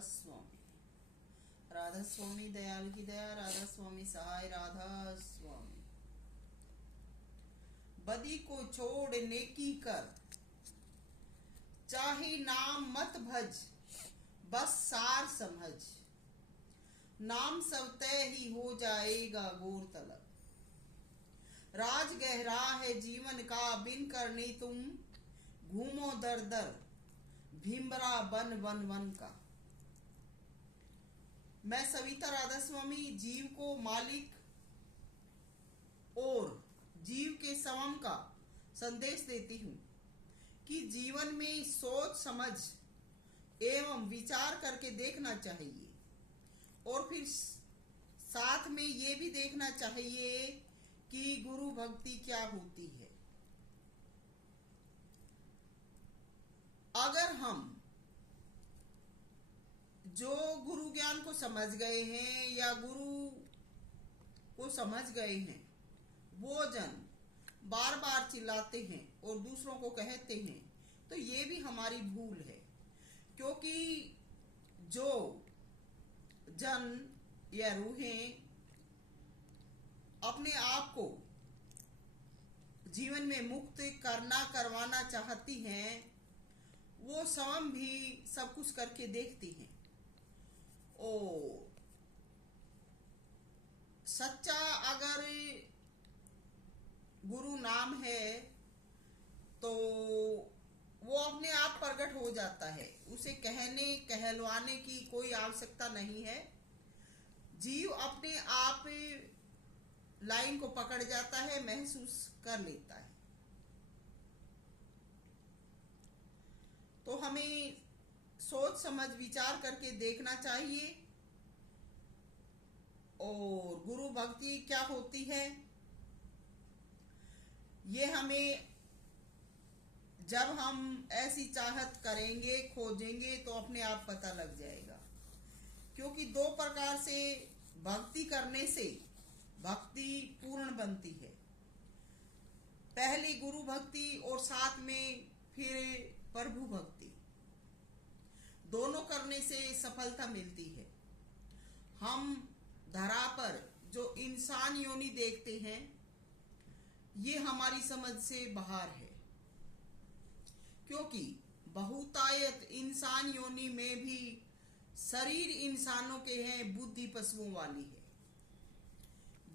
स्वामी। राधा स्वामी दयाल की दया, राधा स्वामी सहाय, राधा स्वामी। बदी को छोड़ नेकी कर, चाहे नाम मत भज, बस सार समझ। नाम सब तय ही हो जाएगा गोर तलब। राज गहरा है जीवन का, बिन करने तुम घूमो दर दर, भीमरा बन वन वन का। मैं सविता राधा स्वामी जीव को मालिक और जीव के समम का संदेश देती हूँ कि जीवन में सोच समझ एवं विचार करके देखना चाहिए और फिर साथ में ये भी देखना चाहिए कि गुरु भक्ति क्या होती है। अगर हम जो गुरु ज्ञान को समझ गए हैं या गुरु को समझ गए हैं, वो जन बार बार चिल्लाते हैं और दूसरों को कहते हैं, तो ये भी हमारी भूल है। क्योंकि जो जन या रूहें अपने आप को जीवन में मुक्त करवाना चाहती हैं, वो स्वयं भी सब कुछ करके देखती हैं। और सच्चा अगर गुरु नाम है तो वो अपने आप प्रकट हो जाता है, उसे कहलवाने की कोई आवश्यकता नहीं है। जीव अपने आप लाइन को पकड़ जाता है, महसूस कर लेता है। तो हमें सोच समझ विचार करके देखना चाहिए। और गुरु भक्ति क्या होती है, ये हमें जब हम ऐसी चाहत करेंगे, खोजेंगे, तो अपने आप पता लग जाएगा। क्योंकि दो प्रकार से भक्ति करने से भक्ति पूर्ण बनती है। पहली गुरु भक्ति और साथ में फिर प्रभु भक्ति, दोनों करने से सफलता मिलती है। हम धरा पर जो इंसान योनि देखते हैं, ये हमारी समझ से बाहर है। क्योंकि बहुतायत इंसान योनि में भी शरीर इंसानों के हैं, बुद्धि पशुओं वाली है।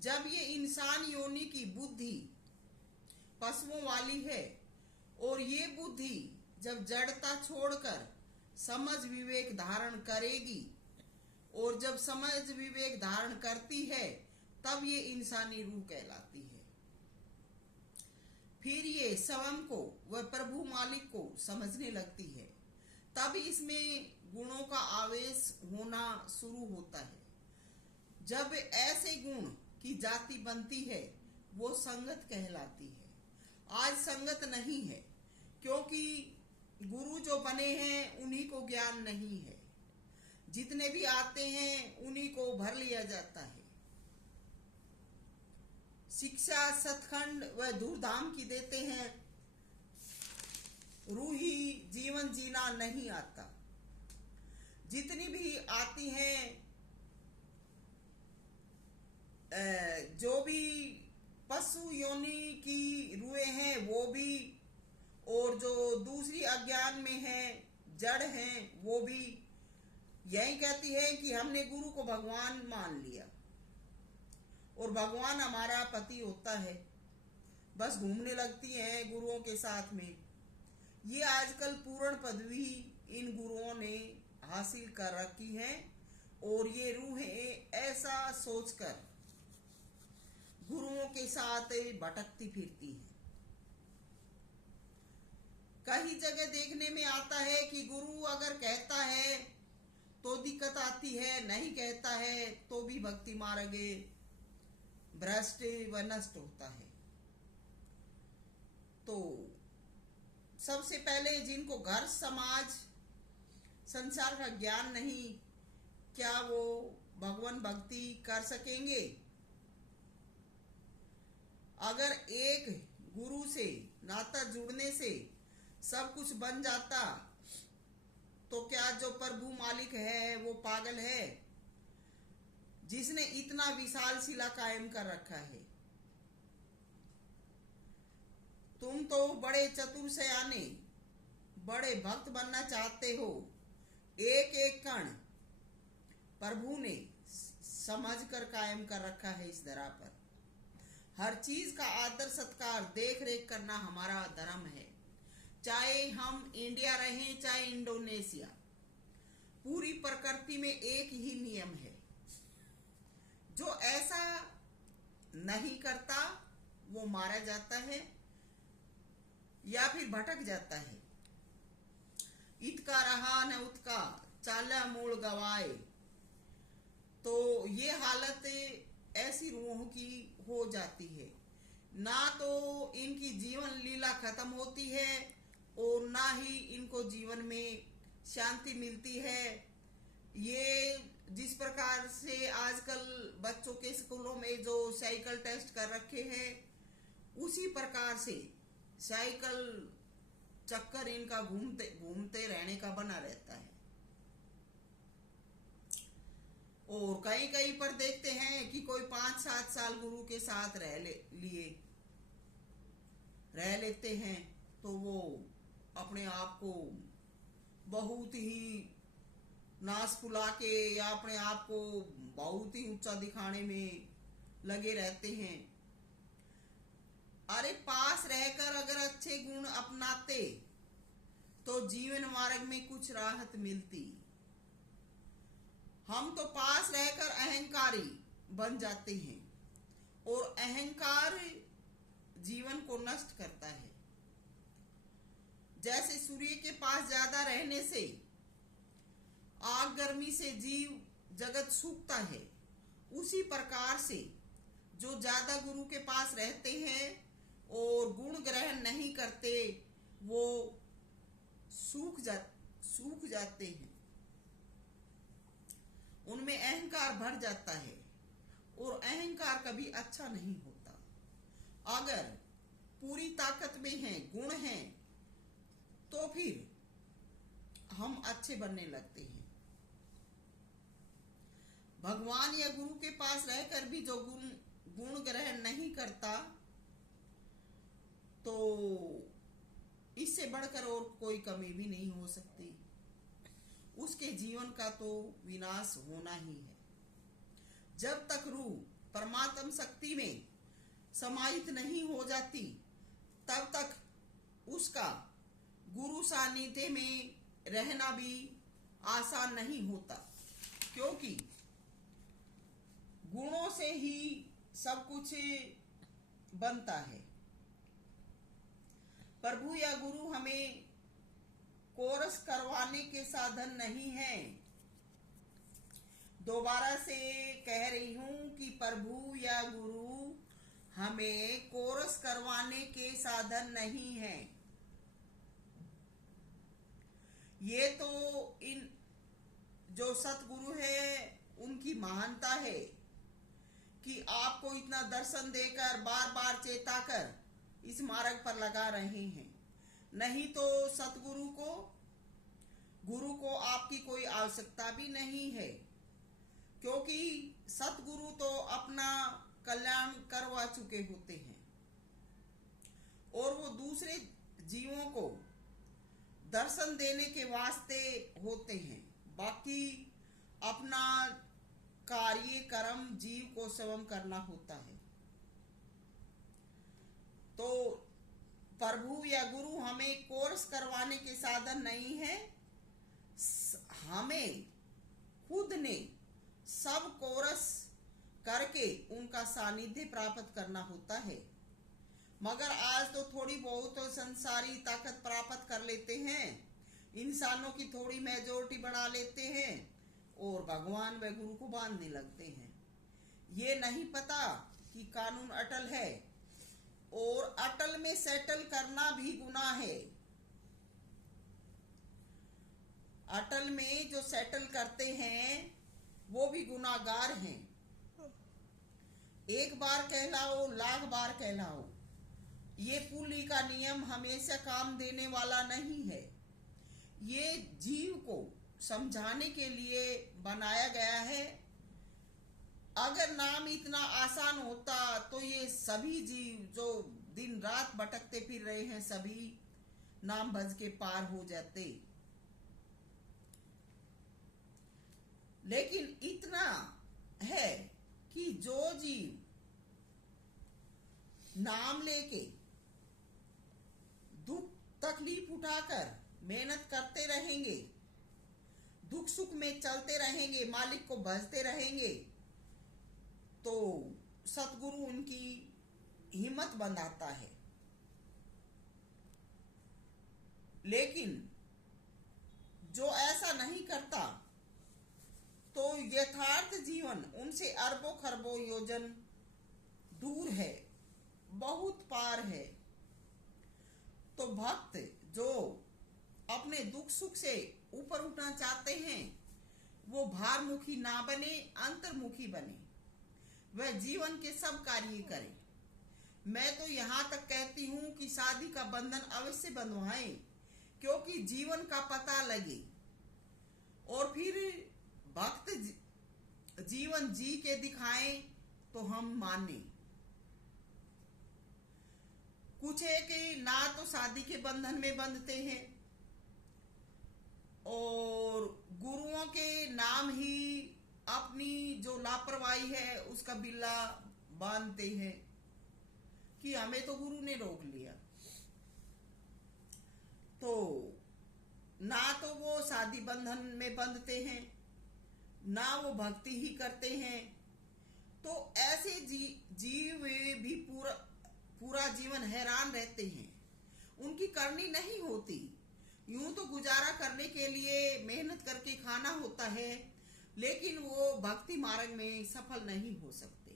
जब ये इंसान योनि की बुद्धि पशुओं वाली है और ये बुद्धि जब जड़ता छोड़कर समझ विवेक धारण करेगी, और जब समझ विवेक धारण करती है, तब ये इंसानी रूह कहलाती है। फिर ये स्वयं को व प्रभु मालिक को समझने लगती है, तब इसमें गुणों का आवेश होना शुरू होता है। जब ऐसे गुण की जाति बनती है, वो संगत कहलाती है। आज संगत नहीं है, क्योंकि गुरु जो बने हैं उन्हीं को ज्ञान नहीं है। जितने भी आते हैं उन्हीं को भर लिया जाता है। शिक्षा सतखंड व धूमधाम की देते हैं, रूही जीवन जीना नहीं आता। जितनी भी आती हैं, जो भी पशु योनि की रूहें हैं वो भी, और जो दूसरी अज्ञान में है, जड़ हैं, वो भी यही कहती है कि हमने गुरु को भगवान मान लिया और भगवान हमारा पति होता है। बस घूमने लगती हैं गुरुओं के साथ में। ये आजकल पूर्ण पदवी इन गुरुओं ने हासिल कर रखी है, और ये रूहें ऐसा सोचकर गुरुओं के साथ भटकती फिरती हैं। कई जगह देखने में आता है कि गुरु अगर कहता है तो दिक्कत आती है, नहीं कहता है तो भी भक्ति मार्गे भ्रष्ट व नष्ट होता है। तो सबसे पहले जिनको घर समाज संसार का ज्ञान नहीं, क्या वो भगवान भक्ति कर सकेंगे? अगर एक गुरु से नाता जुड़ने से सब कुछ बन जाता, तो क्या जो प्रभु मालिक है वो पागल है, जिसने इतना विशाल शिला कायम कर रखा है? तुम तो बड़े चतुर सयाने, बड़े भक्त बनना चाहते हो। एक एक कण प्रभु ने समझ कर कायम कर रखा है इस धरा पर। हर चीज का आदर सत्कार देख रेख करना हमारा धर्म है। चाहे हम इंडिया रहें चाहे इंडोनेशिया, पूरी प्रकृति में एक ही नियम है। जो ऐसा नहीं करता वो मारा जाता है या फिर भटक जाता है। इतका रहा न उतका, चाला मूल गवाए। तो ये हालत ऐसी रूहों की हो जाती है, ना तो इनकी जीवन लीला खत्म होती है और ना ही इनको जीवन में शांति मिलती है। ये जिस प्रकार से आजकल बच्चों के स्कूलों में जो साइकिल टेस्ट कर रखे हैं, उसी प्रकार से साइकिल चक्कर इनका घूमते घूमते रहने का बना रहता है। और कहीं कहीं पर देखते हैं कि कोई 5-7 साल गुरु के साथ रह लेते हैं तो वो अपने आप को बहुत ही नाश फुला के या अपने आप को बहुत ही ऊंचा दिखाने में लगे रहते हैं। अरे पास रहकर अगर अच्छे गुण अपनाते तो जीवन मार्ग में कुछ राहत मिलती। हम तो पास रहकर अहंकारी बन जाते हैं और अहंकार जीवन को नष्ट करता है। जैसे सूर्य के पास ज्यादा रहने से आग गर्मी से जीव जगत सूखता है, उसी प्रकार से जो ज्यादा गुरु के पास रहते हैं और गुण ग्रहण नहीं करते वो सूख जाते हैं। उनमें अहंकार भर जाता है और अहंकार कभी अच्छा नहीं होता। अगर पूरी ताकत में है, गुण है, तो फिर हम अच्छे बनने लगते हैं। भगवान या गुरु के पास रहकर भी जो गुण ग्रहण नहीं करता, तो इससे बढ़कर और कोई कमी भी नहीं हो सकती। उसके जीवन का तो विनाश होना ही है। जब तक रूह परमात्म शक्ति में समाहित नहीं हो जाती, तब तक उसका गुरु सानिध्य में रहना भी आसान नहीं होता, क्योंकि गुणों से ही सब कुछ बनता है। प्रभु या गुरु हमें कोरस करवाने के साधन नहीं है। दोबारा से कह रही हूं कि प्रभु या गुरु हमें कोरस करवाने के साधन नहीं है। ये तो इन जो सतगुरु है उनकी महानता है कि आपको इतना दर्शन देकर बार बार चेताकर इस मार्ग पर लगा रहे हैं। नहीं तो सतगुरु को, गुरु को आपकी कोई आवश्यकता भी नहीं है, क्योंकि सतगुरु तो अपना कल्याण करवा चुके होते हैं और वो दूसरे जीवों को दर्शन देने के वास्ते होते हैं। बाकी अपना कार्य कर्म जीव को स्वयं करना होता है। तो प्रभु या गुरु हमें कोर्स करवाने के साधन नहीं है। हमें खुद ने सब कोर्स करके उनका सानिध्य प्राप्त करना होता है। मगर आज तो थोड़ी बहुत तो संसारी ताकत प्राप्त कर लेते हैं, इंसानों की थोड़ी मेजोरिटी बना लेते हैं और भगवान व गुरु को बांधने लगते हैं। ये नहीं पता कि कानून अटल है और अटल में सेटल करना भी गुनाह है। अटल में जो सेटल करते हैं वो भी गुनाहगार हैं। एक बार कहलाओ लाख बार कहलाओ, ये पुली का नियम हमेशा काम देने वाला नहीं है। ये जीव को समझाने के लिए बनाया गया है। अगर नाम इतना आसान होता तो ये सभी जीव जो दिन रात भटकते फिर रहे हैं सभी नाम भज के पार हो जाते। लेकिन इतना है कि जो जीव नाम लेके दुख तकलीफ उठाकर मेहनत करते रहेंगे, दुख सुख में चलते रहेंगे, मालिक को भजते रहेंगे, तो सतगुरु उनकी हिम्मत बंधाता है। लेकिन जो ऐसा नहीं करता तो यथार्थ जीवन उनसे अरबों खरबों योजन दूर है, बहुत पार है। तो भक्त जो अपने दुख सुख से ऊपर उठना चाहते हैं वो भारमुखी ना बने, अंतर्मुखी बने, वह जीवन के सब कार्य करे। मैं तो यहाँ तक कहती हूँ कि शादी का बंधन अवश्य बंधवाएं, क्योंकि जीवन का पता लगे और फिर भक्त जीवन जी के दिखाएं तो हम माने। कुछ है कि ना तो शादी के बंधन में बंधते हैं और गुरुओं के नाम ही अपनी जो लापरवाही है उसका बिल्ला बांधते हैं कि हमें तो गुरु ने रोक लिया। तो ना तो वो शादी बंधन में बंधते हैं, ना वो भक्ति ही करते हैं। तो ऐसे जीव भी पूरा जीवन हैरान रहते हैं, उनकी करनी नहीं होती। यूं तो गुजारा करने के लिए मेहनत करके खाना होता है, लेकिन वो भक्ति मार्ग में सफल नहीं हो सकते।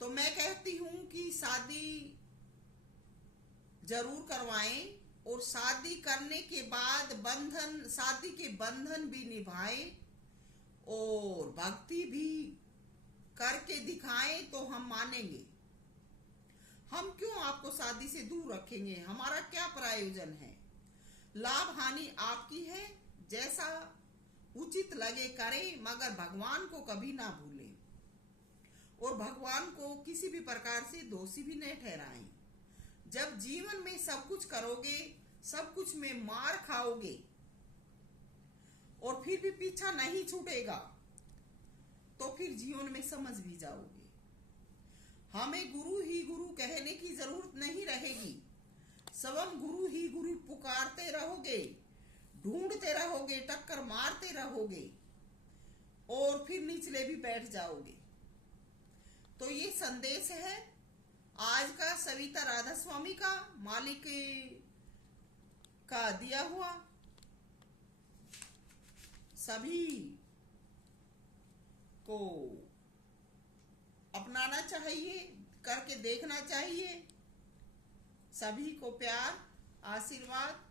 तो मैं कहती हूं कि शादी जरूर करवाएं और शादी करने के बाद शादी के बंधन भी निभाएं और भक्ति भी करके दिखाएं तो हम मानेंगे। हम क्यों आपको शादी से दूर रखेंगे? हमारा क्या प्रयोजन है? लाभ हानि आपकी है, जैसा उचित लगे करें, मगर भगवान को कभी ना भूलें और भगवान को किसी भी प्रकार से दोषी भी नहीं ठहराएं। जब जीवन में सब कुछ करोगे, सब कुछ में मार खाओगे और फिर भी पीछा नहीं छूटेगा, तो फिर जीवन में समझ भी जाओगे। हमें गुरु ही गुरु कहने की जरूरत नहीं रहेगी। स्वयं गुरु ही गुरु पुकारते रहोगे, ढूंढते रहोगे, टक्कर मारते रहोगे और फिर निचले भी बैठ जाओगे। तो ये संदेश है आज का सविता राधा स्वामी का, मालिक का दिया हुआ। सभी को अपनाना चाहिए, करके देखना चाहिए। सभी को प्यार, आशीर्वाद।